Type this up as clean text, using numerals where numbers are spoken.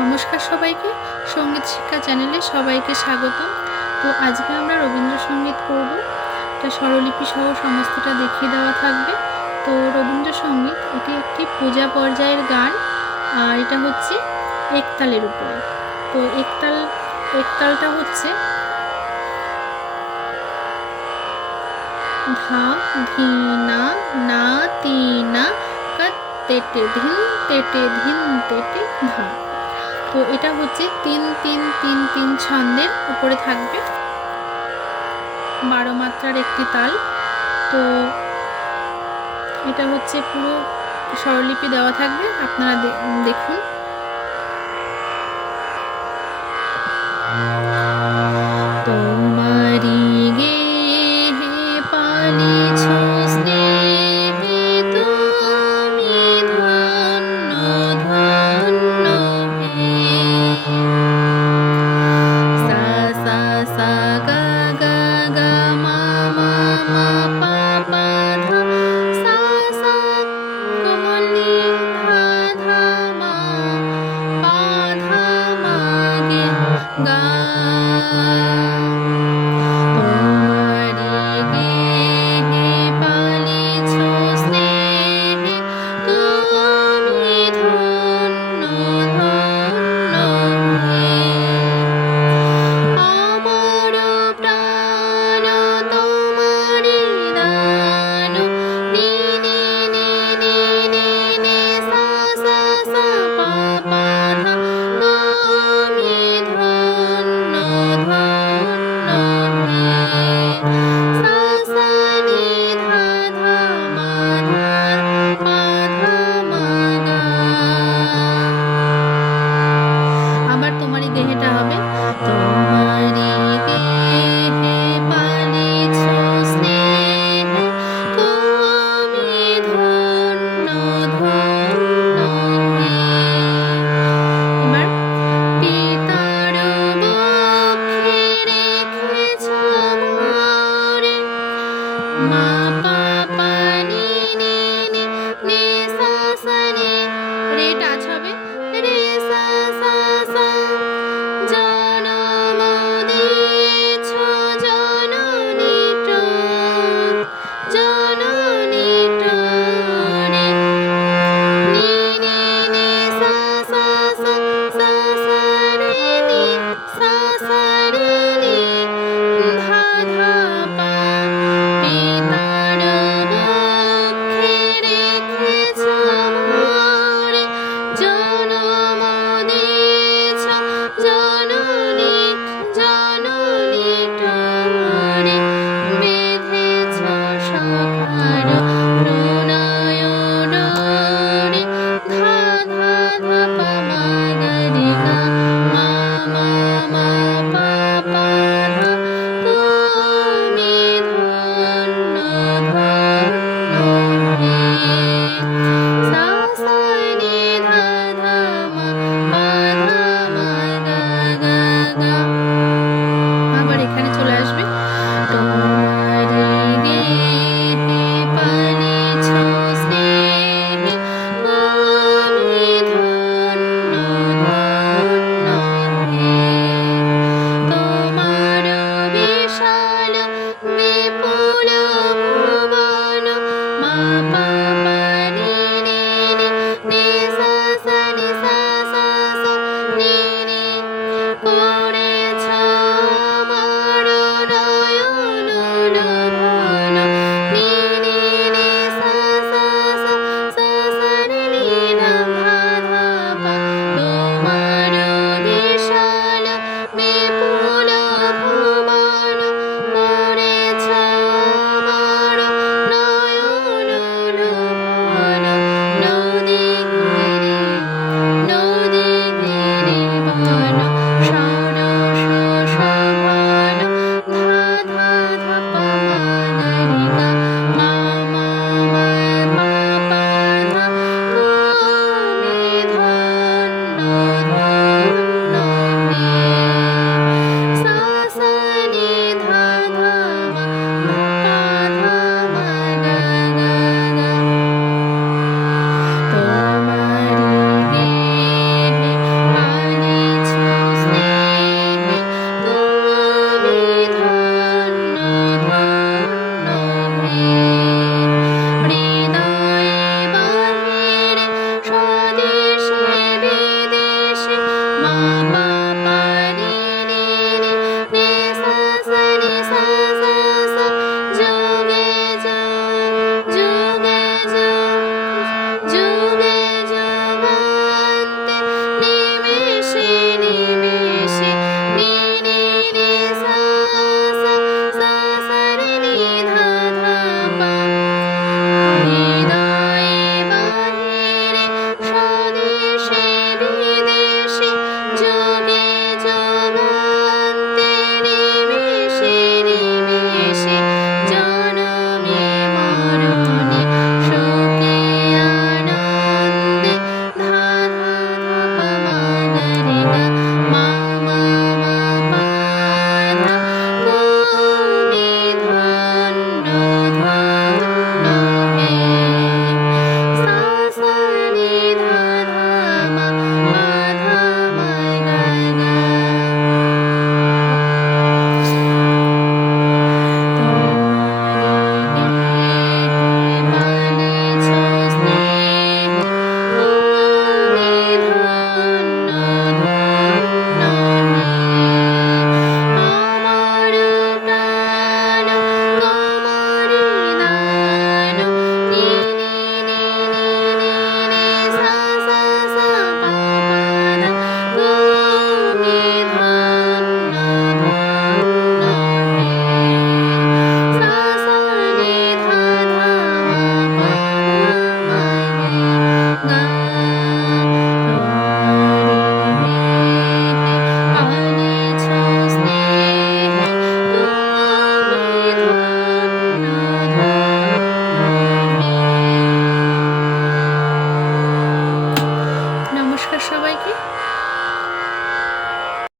নমস্কার সবাইকে, সঙ্গীত শিক্ষা চ্যানেলে সবাইকে স্বাগত। তো আজকে আমরা রবীন্দ্রসঙ্গীত করব। এটা স্বরলিপি সহ সমস্তটা দেখিয়ে দেওয়া থাকবে। তো রবীন্দ্রসঙ্গীত এটি একটি পূজা পর্যায়ের গান, আর এটা হচ্ছে একতালের উপরে। তো একতালটা হচ্ছে ধা ধি না না তি না কাত তেটে ধিন তেটে ধিন তেটে ধা। তো এটা হচ্ছে ৩-৩-৩-৩ ছন্দের উপরে থাকবে, ১২ মাত্রার একটি তাল। তো এটা হচ্ছে পুরো স্বরলিপি দেওয়া থাকবে, আপনারা দেখুন। তোমারি গে হে পালিছ স্নেহে তুমি ধন্য ধন্য হে। সা সা সা গা গা গা মা মা মা পা পা ধা সা সা কোমলি ধা ধা মা পা ধা মা গে গা। তোমারি গে হে পালিছ স্নেহে তুমি ধন্য ধন্য হে। আমার প্রাণ তোমারি দান, নি নি নি নি নি নি সা সা সা পা পা ধা তুমি ধন্য ধন্য হে। সা সা নি ধা ধা মা ধা পা ধা মা গা। আবার তোমারই গেহেটা হবে। তোমারি গে হে পালিছ স্নেহে তুমি ধন্য ধন্য হে। এবার পিতার বক্ষে রেখেছ মোরে, মা পা পা নি নি নি নি সা সা নি, রে টাচ হবে, রে সা সা সা। জনম দিয়েছ জননী টন, জননী টনে, নি নি নি সা সা সা সা সা রে নি সা সা রে নি ধা ধা পা। পিতার বক্ষে রেখেছ মোরে, জনম দিয়েছ জননী জননী টনে, বেঁধেছ সখার প্রণয় ডোরে, ধা ধা ধা পা মা গা রে গা মা মা মা পা পা ধা তুমি ধন্য ধন্য হে। সা সা নি ধা ধা মা পা ধা মা গা গা গা। আবার এখানে চলে আসবে। তোমারি গে হে পালিছ স্নেহে তুমি ধন্য ধন্য হে। তোমার বিশাল বিপুল ভুবন, মা পা পা নি নি নি নি সা সা নি সা সা সা নি নি, করেছ আমার নয়ন লোভন, নি নি নি সা সা সা সা সা রে নি ধা ধা ধা পা। তোমার বিশাল বিপুল ভুবন, করেছ আমার নয়ন লোভন, নদী ঘিরে নদী ঘিরে বন, সরস শোভন, ধা ধা ধা পা মা গা রে গা মা মা মা পা পা ধা তুমি ধন্য